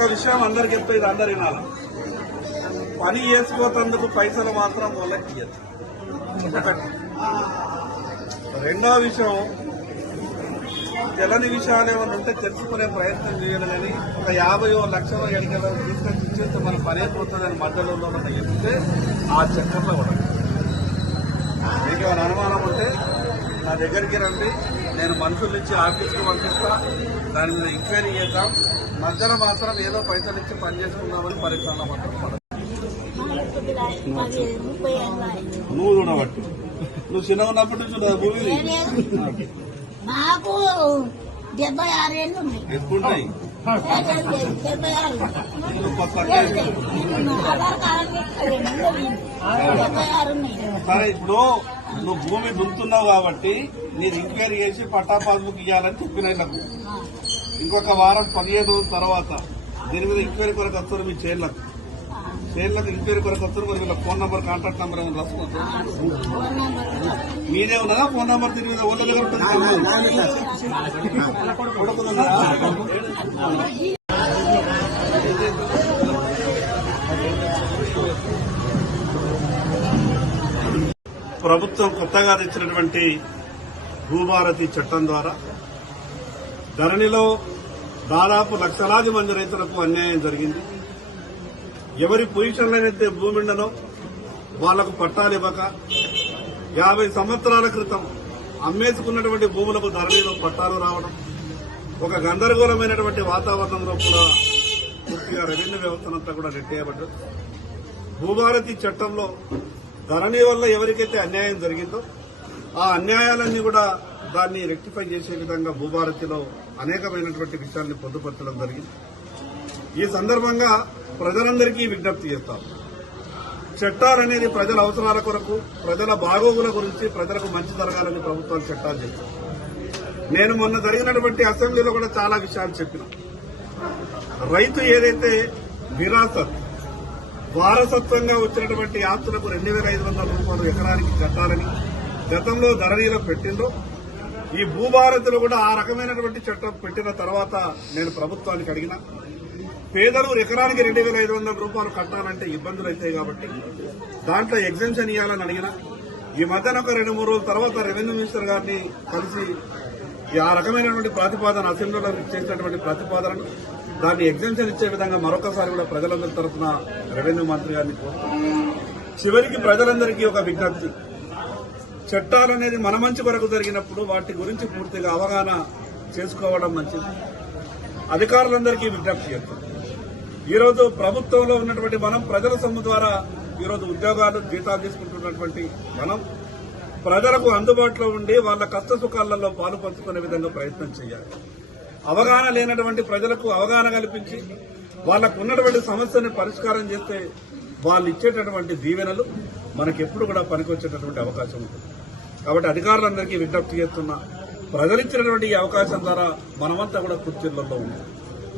ఒక్క విషయం అందరికి చెప్తే ఇది అందరు వినాలి. పని చేసుకోతందుకు పైసలు మాత్రం వాళ్ళకి ఇయ్యదు. రెండో విషయం, తెలని విషయాలు ఏమైనా ఉంటే తెలుసుకునే ప్రయత్నం చేయాలి. కానీ ఒక 50 లక్షల ఎన్నికలు తీసుకొచ్చి ఇచ్చేస్తే మన పని అయిపోతుందని మధ్యలో చెప్తే ఆ చక్కర్లో ఉండదు. మీకు ఏమైనా అనుమానం ఉంటే నా దగ్గరికి రండి, నేను మనుషులు ఇచ్చి ఆఫీస్కి పంపిస్తా, దాని మీద ఎంక్వైరీ చేద్దాం. మధ్యలో మాత్రం ఏదో పైసలు ఇచ్చి పని చేసుకుందామని పరీక్షలో మాత్రం పడదు. నువ్వు చూడబట్టు, నువ్వు చిన్న ఉన్నప్పటి నుంచి భూమి నాకు 76 ఏళ్ళు ఉన్నాయి. ఎక్కుంటాయి. సరే, ఇప్పుడు నువ్వు భూమి దున్నుతున్నావు కాబట్టి నేను ఎంక్వైరీ చేసి పట్టా పాస్బుక్ ఇవ్వాలని చెప్పిన నాకు. ఇంకొక వారం 15 రోజుల తర్వాత దీని మీద ఎంక్వైరీ కొరకు వస్తారు. మీ చైర్లకు ఎంక్వైరీ కొరకు వస్తారు. మరి వీళ్ళ ఫోన్ నంబర్, కాంటాక్ట్ నంబర్ ఏమైనా రాసుకోవచ్చు. మీదే ఉన్నదా ఫోన్ నంబర్? దీని మీద వాళ్ళ దగ్గర ఉంటుంది. ప్రభుత్వం కొత్తగా తెచ్చినటువంటి భూభారతి చట్టం ద్వారా ధరణిలో దాదాపు లక్షలాది మంది రైతులకు అన్యాయం జరిగింది. ఎవరి పొజిషన్లోనైతే భూమి ఉండనో వాళ్లకు పట్టాలు ఇవ్వక 50 సంవత్సరాల క్రితం అమ్మేసుకున్నటువంటి భూములకు ధరణిలో పట్టాలు రావడం, ఒక గందరగోళమైనటువంటి వాతావరణంలో కూడా పూర్తిగా రెవెన్యూ వ్యవస్థనంతా కూడా నెట్టేయబడ్డది. భూభారతి చట్టంలో ధరణి వల్ల ఎవరికైతే అన్యాయం జరిగిందో ఆ అన్యాయాలన్నీ కూడా దాన్ని రెక్టిఫై చేసే విధంగా భూభారతిలో అనేకమైనటువంటి విషయాన్ని పొందుపరచడం జరిగింది. ఈ సందర్భంగా ప్రజలందరికీ విజ్ఞప్తి చేస్తాం. చట్టాలనేది ప్రజల అవసరాల కొరకు, ప్రజల బాగోగుల గురించి, ప్రజలకు మంచి జరగాలని ప్రభుత్వాలు చట్టాలు చేస్తాయి. నేను మొన్న జరిగినటువంటి అసెంబ్లీలో కూడా చాలా విషయాలు చెప్పిన. రైతు ఏదైతే విరాసత్ వారసత్వంగా వచ్చినటువంటి ఆస్తులకు 2,500 రూపాయలు ఎకరానికి కట్టాలని గతంలో ధరణిలో పెట్టిందో, ఈ భూభారతిలో కూడా ఆ రకమైనటువంటి చట్టం పెట్టిన తర్వాత నేను ప్రభుత్వానికి అడిగిన, పేదలు ఎకరానికి 2,500 రూపాయలు కట్టాలంటే ఇబ్బందులు అవుతాయి కాబట్టి దాంట్లో ఎగ్జెంప్షన్ ఇవ్వాలని అడిగిన. ఈ మధ్యన ఒక 2-3 రోజుల తర్వాత రెవెన్యూ మినిస్టర్ గారిని కలిసి ఆ రకమైనటువంటి ప్రతిపాదన అసెంబ్లీలో చేసినటువంటి ప్రతిపాదనను దాన్ని ఎగ్జెంప్షన్ ఇచ్చే విధంగా మరొకసారి కూడా ప్రజలందరి తరఫున రెవెన్యూ మంత్రి గారిని కోరుతున్నాను. చివరికి ప్రజలందరికీ ఒక విజ్ఞప్తి, చట్టాలనేది మన మంచి కొరకు జరిగినప్పుడు వాటి గురించి పూర్తిగా అవగాహన చేసుకోవడం మంచిది. అధికారులందరికీ విజ్ఞప్తి చేస్తాం. ఈరోజు ప్రభుత్వంలో ఉన్నటువంటి మనం ప్రజల సొమ్ము ద్వారా ఈరోజు ఉద్యోగాలు, జీతాలు తీసుకుంటున్నటువంటి మనం ప్రజలకు అందుబాటులో ఉండి వాళ్ళ కష్ట సుఖాలలో పాలు పంచుకునే విధంగా ప్రయత్నం చేయాలి. అవగాహన లేనటువంటి ప్రజలకు అవగాహన కల్పించి వాళ్లకు ఉన్నటువంటి సమస్యని పరిష్కారం చేస్తే వాళ్ళు ఇచ్చేటటువంటి దీవెనలు మనకెప్పుడు కూడా పనికొచ్చేటటువంటి అవకాశం ఉంటుంది. కాబట్టి అధికారులందరికీ విజ్ఞప్తి చేస్తున్నా, ప్రజలు ఇచ్చినటువంటి ఈ అవకాశం ద్వారా మనమంతా కూడా కుర్చీలలో ఉంది.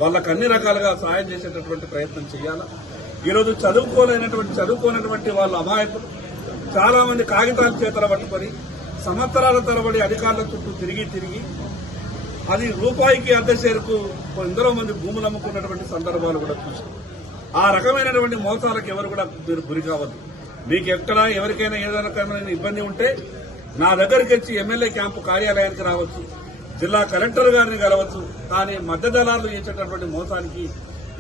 వాళ్ళకు అన్ని రకాలుగా సహాయం చేసేటటువంటి ప్రయత్నం చేయాలా. ఈరోజు చదువుకోనటువంటి వాళ్ళ అమాయకులు చాలా మంది కాగితాల చేతల పట్టుకొని సంవత్సరాల తరబడి అధికారుల చుట్టూ తిరిగి అది రూపాయికి అద్దె షేరుకు ఎందరో మంది భూములు అమ్ముకున్నటువంటి సందర్భాలు కూడా చూసాం. ఆ రకమైనటువంటి మోసాలకు ఎవరు కూడా మీరు గురి కావద్దు. మీకు ఎక్కడ ఎవరికైనా ఏదైనా ఇబ్బంది ఉంటే నా దగ్గరికి వచ్చి ఎమ్మెల్యే క్యాంపు కార్యాలయానికి రావచ్చు, జిల్లా కలెక్టర్ గారిని కలవచ్చు. కానీ మధ్య దళాలు చేసేటటువంటి మోసానికి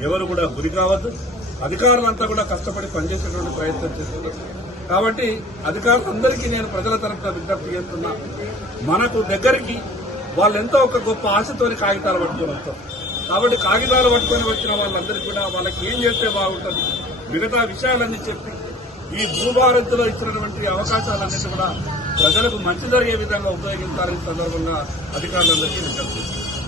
ఎవరు కూడా గురి కావద్దు. అధికారులంతా కూడా కష్టపడి పనిచేసేటువంటి ప్రయత్నం చేస్తున్నారు. కాబట్టి అధికారులందరికీ నేను ప్రజల తరఫున విజ్ఞప్తి చేస్తున్నా, మనకు దగ్గరికి వాళ్ళెంతో ఒక గొప్ప ఆశతోని కాగితాలు పట్టుకొని వస్తారు. కాబట్టి కాగితాలు పట్టుకొని వచ్చిన వాళ్ళందరికీ కూడా వాళ్ళకి ఏం చేస్తే బాగుంటుంది, మిగతా విషయాలన్నీ చెప్పి ఈ భూభారతిలో ఇచ్చినటువంటి అవకాశాలన్నిటి కూడా ప్రజలకు మంచి జరిగే విధంగా ఉపయోగించాలని సందర్భంగా అధికారులందరికీ విజ్ఞప్తి చేస్తున్నారు.